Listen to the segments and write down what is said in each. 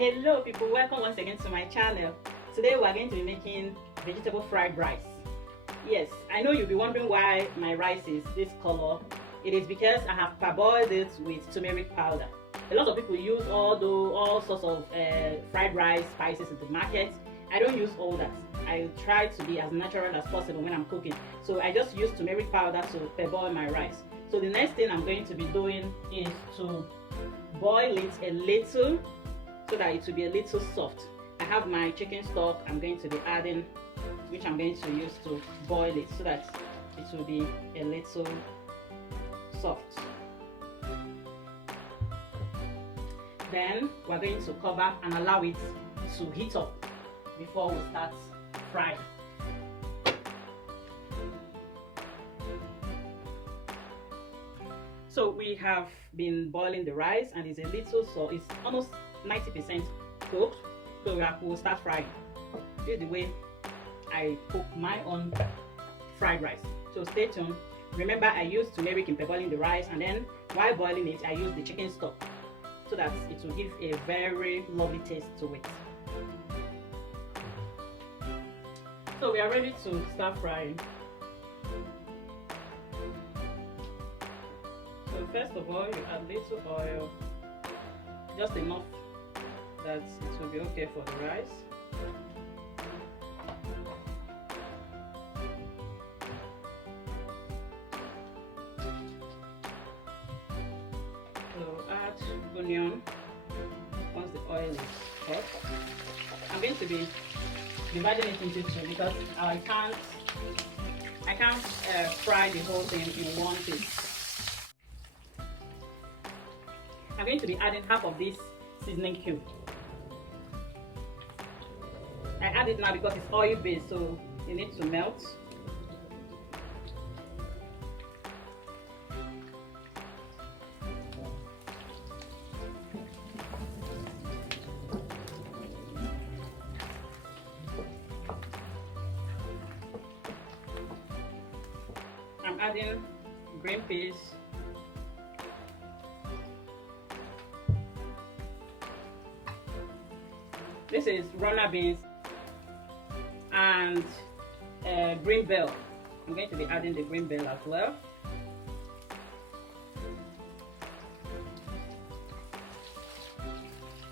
Hello people, welcome once again to my channel. Today we are going to be making vegetable fried rice. Yes, I know you'll be wondering why my rice is this color. It is because I have parboiled it with turmeric powder. A lot of people use all sorts of fried rice spices in the market. I don't use all that. I try to be as natural as possible when I'm cooking. So I just use turmeric powder to parboil my rice. So the next thing I'm going to be doing is to boil it a little so that it will be a little soft. I have my chicken stock I'm going to be adding, which I'm going to use to boil it so that it will be a little soft. Then we're going to cover and allow it to heat up before we start frying. So we have been boiling the rice and it's a little, so it's almost 90% cooked. So we'll start frying. This is the way I cook my own fried rice. So stay tuned. Remember, I use turmeric in parboiling the rice, and then while boiling it, I use the chicken stock so that it will give a very lovely taste to it. So we are ready to start frying. So first of all, you add little oil, just enough that it will be okay for the rice. So add onion once the oil is hot. I'm going to be dividing it into two because I can't fry the whole thing in one piece. I'm going to be adding half of this seasoning cube. I add it now because it's oil based, so it needs to melt. I'm adding green peas. This is runner beans and green bell. I'm going to be adding the green bell as well.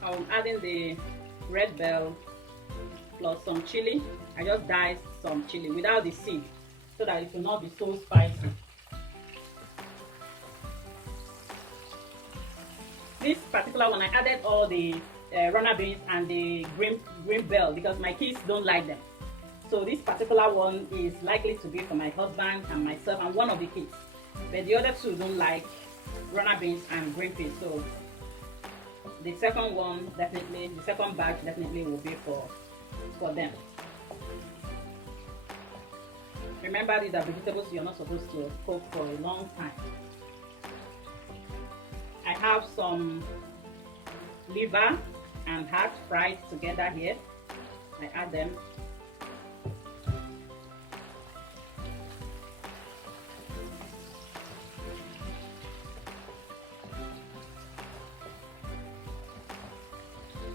I'm adding the red bell plus some chili. I just diced some chili without the seed so that it will not be so spicy. This particular one, I added all the runner beans and the green bell because my kids don't like them. So this particular one is likely to be for my husband and myself and one of the kids. But the other two don't like runner beans and green peas. So the second one definitely, the second batch definitely will be for them. Remember, these are vegetables you're not supposed to cook for a long time. I have some liver and heart fried together here. I add them.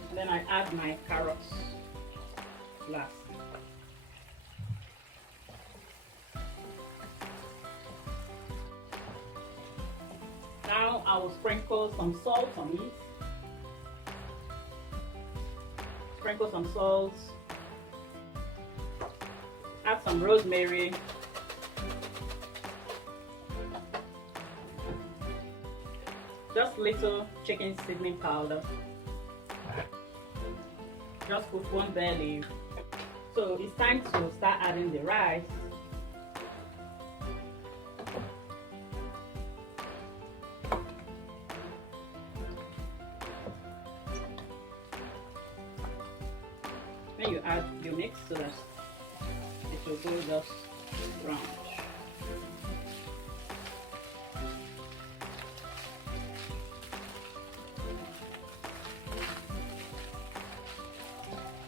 And then I add my carrots last. Now I will sprinkle some salt on it. Sprinkle some salt, add some rosemary, just little chicken seasoning powder, just put one bay leaf. So it's time to start adding the rice. Then you add your mix so that it will go just round.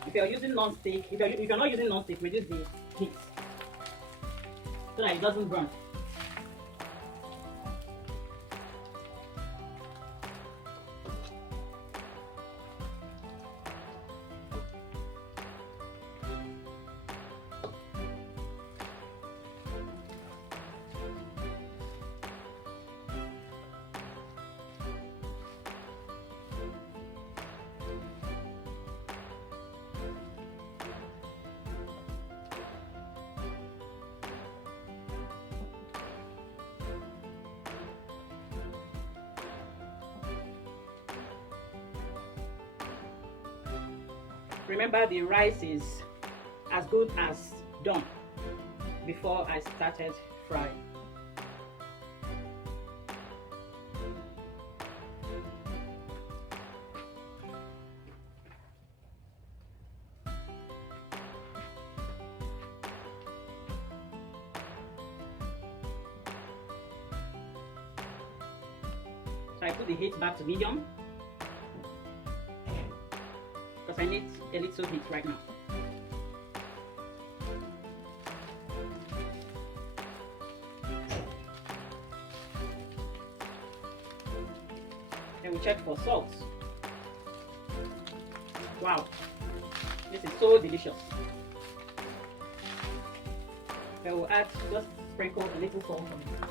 If you're using non-stick, if you're not using non-stick, reduce the heat so that it doesn't burn. Remember, the rice is as good as done before I started frying. So I put the heat back to medium because I need a little heat right now. Then we check for salt. Wow, this is so delicious. Then we'll add, just sprinkle a little salt on it.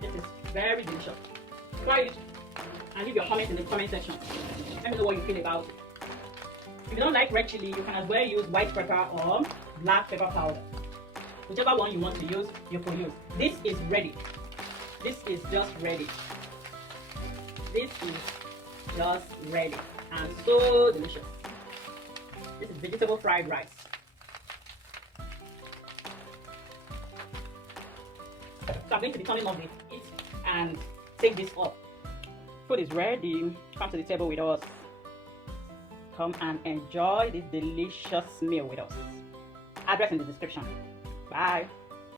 This is very delicious. Try it and leave your comment in the comment section. Let me know what you feel about it. If you don't like red chili, you can as well use white pepper or black pepper powder. Whichever one you want to use, you can use. This is ready. This is just ready. This is just ready and so delicious. This is vegetable fried rice. So I'm going to be turning off the heat and take this off. Food is ready. Come to the table with us. Come and enjoy this delicious meal with us. Address in the description. Bye.